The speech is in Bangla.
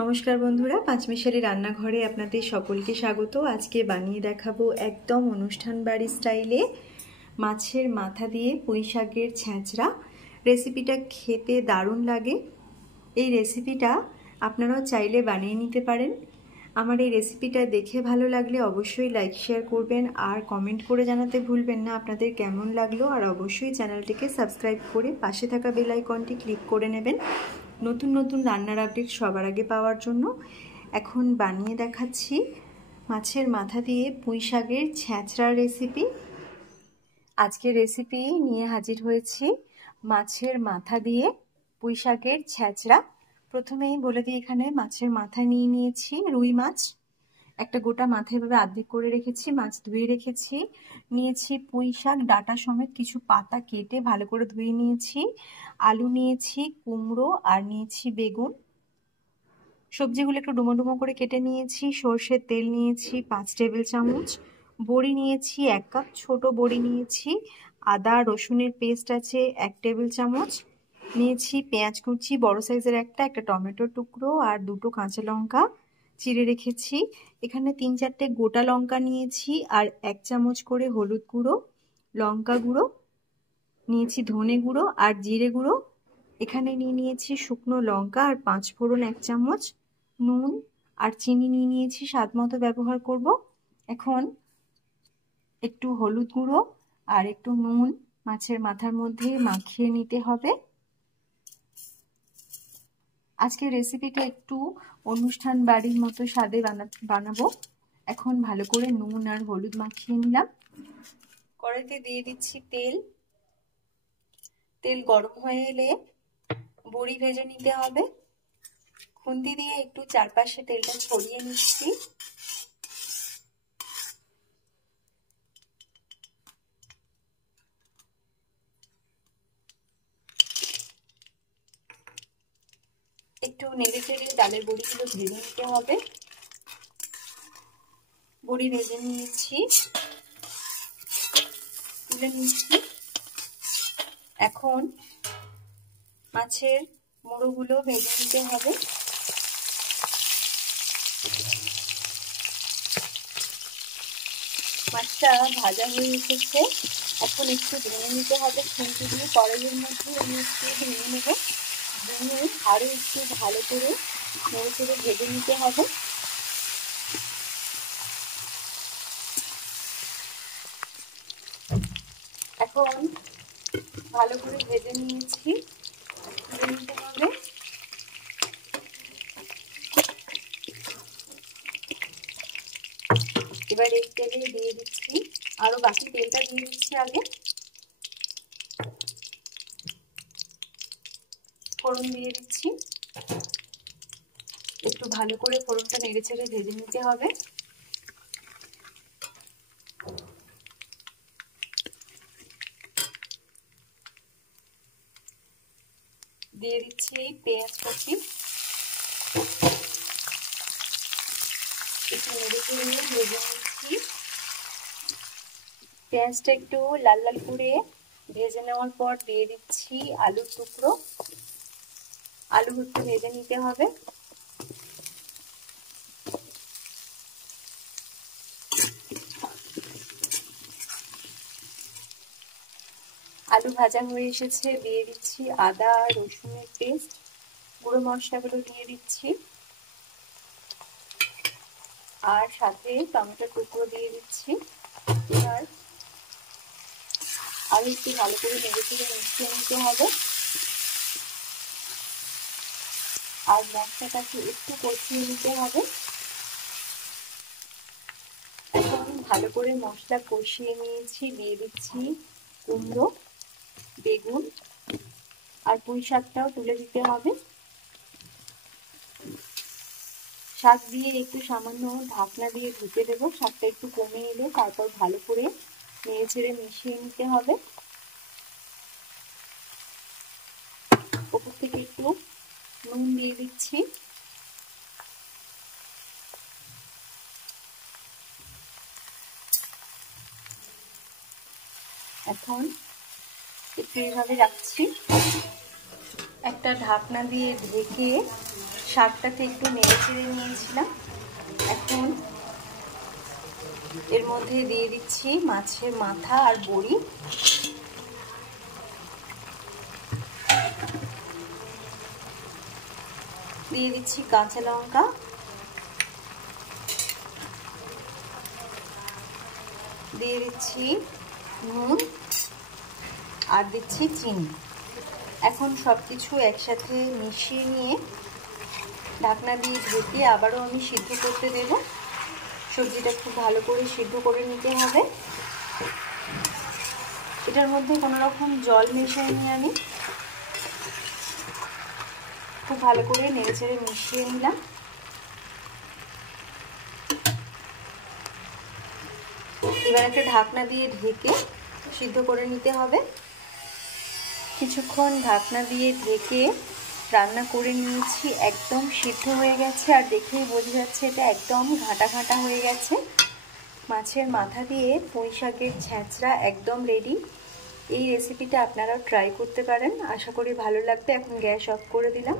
নমস্কার বন্ধুরা, পাঁচমিশালি রান্নাঘরে আপনাদের সকলকে স্বাগত। আজকে বানিয়ে দেখাবো একদম অনুষ্ঠান বাড়ি স্টাইলে মাছের মাথা দিয়ে পুঁই শাকের ছ্যাঁচড়া। রেসিপিটা খেতে দারুণ লাগে। এই রেসিপিটা আপনারাও চাইলে বানিয়ে নিতে পারেন। আমার এই রেসিপিটা দেখে ভালো লাগলে অবশ্যই লাইক শেয়ার করবেন আর কমেন্ট করে জানাতে ভুলবেন না আপনাদের কেমন লাগলো। আর অবশ্যই চ্যানেলটিকে সাবস্ক্রাইব করে পাশে থাকা বেল আইকনটি ক্লিক করে নেবেন নতুন নতুন রান্নার আপডেট সবার আগে পাওয়ার জন্য। এখন বানিয়ে দেখাচ্ছি মাছের মাথা দিয়ে পুঁই শাকের ছ্যাঁচড়া রেসিপি। আজকের রেসিপি নিয়ে হাজির হয়েছি মাছের মাথা দিয়ে পুঁই শাকের ছ্যাঁচড়া। প্রথমেই বলে দিই, এখানে মাছের মাথা নিয়ে নিয়েছি রুই মাছ, একটা গোটা মাথা এভাবে আর্ধেক করে রেখেছি, মাছ ধুয়ে রেখেছি। নিয়েছি পুঁই শাক ডাঁটা সমেত কিছু পাতা কেটে ভালো করে ধুয়ে নিয়েছি। আলু নিয়েছি, কুমড়ো আর নিয়েছি বেগুন। সবজিগুলো একটু ডুমো ডুমো করে কেটে নিয়েছি। সর্ষের তেল নিয়েছি 5 টেবিল চামচ। বড়ি নিয়েছি 1 কাপ, ছোট বড়ি নিয়েছি। আদা রসুনের পেস্ট আছে 1 টেবিল চামচ। নিয়েছি পেঁয়াজ কুচি বড় সাইজের একটা টমেটোর টুকরো আর 2টো কাঁচা লঙ্কা চিড়ে রেখেছি। এখানে 3-4টে গোটা লঙ্কা নিয়েছি আর 1 চামচ করে হলুদ গুঁড়ো, লঙ্কা গুঁড়ো নিয়েছি, ধনে গুঁড়ো আর জিরে গুঁড়ো। এখানে নিয়েছি শুকনো লঙ্কা আর 5 ফোড়ন 1 চামচ, নুন আর চিনি নিয়েছি স্বাদ মতো ব্যবহার করব। এখন একটু হলুদ গুঁড়ো আর একটু নুন মাছের মাথার মধ্যে মাখিয়ে নিতে হবে। আজকের রেসিপিটা একটু অনুষ্ঠান বাড়ির মতো স্বাদে বানাবো। এখন ভালো করে নুন আর হলুদ মাখিয়ে নিলাম। কড়াইতে দিয়ে দিচ্ছি তেল। তেল গরম হয়ে এলে বড়ি ভেজে নিতে হবে। খুন্তি দিয়ে একটু চারপাশে তেলটা ছড়িয়ে নিচ্ছি। একটু নেড়ে চেড়ে ডালের বড়িগুলো ভেজে নিতে হবে। বড়ি ভেজে নিয়েছি, তুলে নিচ্ছি। এখন মাছের মুড়োগুলো ভেজে নিতে হবে। মাছটা ভাজা হয়ে এসেছে, এখন একটু ভেঙে নিতে হবে। খুন্তি দিয়ে কড়াইয়ের মধ্যে আমি একটু ভেঙে নেব। ভেঙে আরও একটু ভালো করে নেড়ে চেড়ে ভেজে নিতে হবে। এখন ভালো করে ভেজে নিয়েছি, তুলে নিতে হবে। এবার এই তেলে দিয়ে দিচ্ছি, আরো বাকি তেলটা দিয়ে দিচ্ছি আগে। ফোড়ন দিয়ে দিচ্ছি। একটু ভালো করে ফোড়নটা নেড়ে চেড়ে ভেজে নিতে হবে। দিয়ে দিচ্ছি পেঁয়াজ কুচি, একটু নেড়ে চেড়ে ভেজে নিচ্ছি। পেঁয়াজটা একটু লাল লাল করে ভেজে নেওয়ার পর দিয়ে দিচ্ছি আলুর টুকরো। আলু একটু ভেজে নিতে হবে। আলু ভাজা হয়ে এসেছে, দিয়ে দিচ্ছি আদা রসুনের পেস্ট, গুঁড়ো মশলাগুলো দিয়ে দিচ্ছি আর সাথে টমেটোর টুকরো দিয়ে দিচ্ছি। আর আরো একটু ভালো করে নেড়ে চেড়ে মিশিয়ে নিতে হবে। আর মশলাটাকে একটু কষিয়ে নিতে হবে। এখন ভালো করে মশলা কষিয়ে নিয়েছি, দিয়ে দিচ্ছি কুমড়ো, বেগুন আর পুঁই শাকটাও তুলে দিতে হবে। শাক দিয়ে একটু সামান্য ঢাকনা দিয়ে ঢেকে দেবো। শাকটা একটু কমে এলে তারপর ভালো করে নেড়ে চেড়ে মিশিয়ে নিতে হবে। উপর থেকে একটু নুন দিয়ে দিচ্ছি। এখন একটু এইভাবে রাখছি। একটা ঢাকনা দিয়ে ঢেকে শাকটাতে একটু নেড়ে চেড়ে নিয়েছিলাম। এখন এর মধ্যে দিয়ে দিচ্ছি মাছের মাথা আর বড়ি। দিয়ে দিচ্ছি কাঁচা লঙ্কা, দিয়ে দিচ্ছি নুন আর দিচ্ছি চিনি। এখন সবকিছু একসাথে মিশিয়ে নিয়ে ঢাকনা দিয়ে ঢেকে আবারও আমি সিদ্ধ করতে দেব। সবজিটা খুব ভালো করে সিদ্ধ করে নিতে হবে। এটার মধ্যে কোনো রকম জল মেশাইনি আমি, খুব ভালো করে নেড়েচেড়ে মিশিয়ে নিলাম। এবার একটা ঢাকনা দিয়ে ঢেকে সিদ্ধ করে নিতে হবে। কিছুক্ষণ ঢাকনা দিয়ে ঢেকে রান্না করে নিয়েছি। একদম সিদ্ধ হয়ে গেছে আর দেখেই বোঝা যাচ্ছে এটা একদম ঘাঁটা ঘাঁটা হয়ে গেছে। মাছের মাথা দিয়ে পুঁই শাকের ছ্যাঁচড়া একদম রেডি। এই রেসিপিটা আপনারাও ট্রাই করতে পারেন, আশা করি ভালো লাগবে। এখন গ্যাস অফ করে দিলাম।